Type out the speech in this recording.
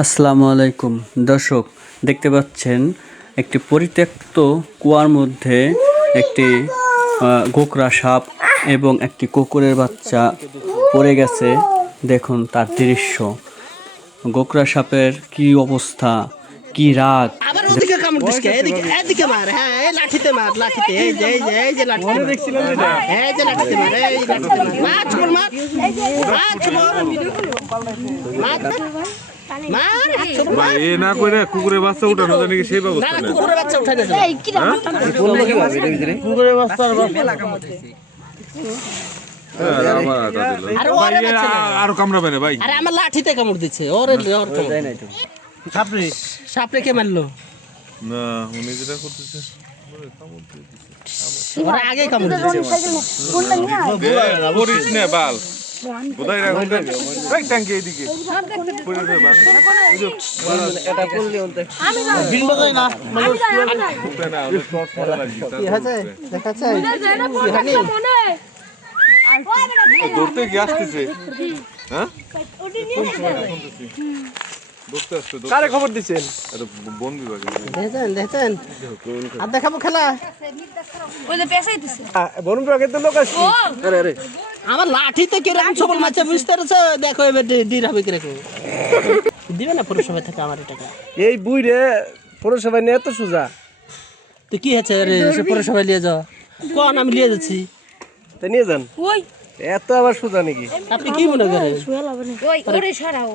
আসসালামু আলাইকুম দর্শক, দেখতে পাচ্ছেন একটি পরিত্যক্ত কুয়ার মধ্যে একটি গোকরা সাপ এবং একটি কুকুরের বাচ্চা পড়ে গেছে। দেখুন তার দৃশ্য, গোকরা সাপের কি অবস্থা, কি রাগ। আবার ওদিকে কামড় দিস, এদিকে মার। হ্যাঁ, এই লাঠিতে মার, লাঠিতে। এই যে লাঠিতে মার। এই যে লাঠিতে মার, এই লাঠিতে মার। মার, ছোড় মার। মার, ছোড়। মার। মার, ছোড় মার। এ না কইরা কুকুরের বাচ্চা উঠানো জানি কি সেই ব্যবস্থা না, নেই। কুকুরের বাচ্চা উঠাই দে। এই কি রে কুকুরের বাচ্চা আরো কামড়াবে না ভাই। আরে আমার লাঠিতে কামড় দিচ্ছে। ওর যাই নাই তো। সাপরে কে মারলো? না উনি যেটা করতেছে ওরা আগে কামড় দিচ্ছে। করিস না বাল বোধহয় এখন ভাই ট্যাঙ্কি এদিকে এটা করলে বিল বাজাই না। কি হয়েছে দেখাচ্ছে? ধরতে গিয়ে আসতেছে। হ্যাঁ কারে খবর দিচ্ছেন? বন বিভাগে দেখছেন আর দেখাবো খেলা। ওই যে পেছাইতেছে বন বিভাগের তো লোক আসছে। আরে আমার লাঠিতে কিরকম সবল মাছে বুঝতে পারছো? দেখো এবার ডির হবে কিরকম। দিবে না পুরসভায় থেকে আমার টাকা। এই বুই রে পৌরসভায় নিয়ে এত সোজা তো কি হচ্ছে রে? সে পুরসভায় নিয়ে যাও। কোন আমি নিয়ে যাচ্ছি। তা নিয়ে যান। ওই এত আবার সোজা নাকি? আপনি কি মনে করেন? ওই ওরে সরাও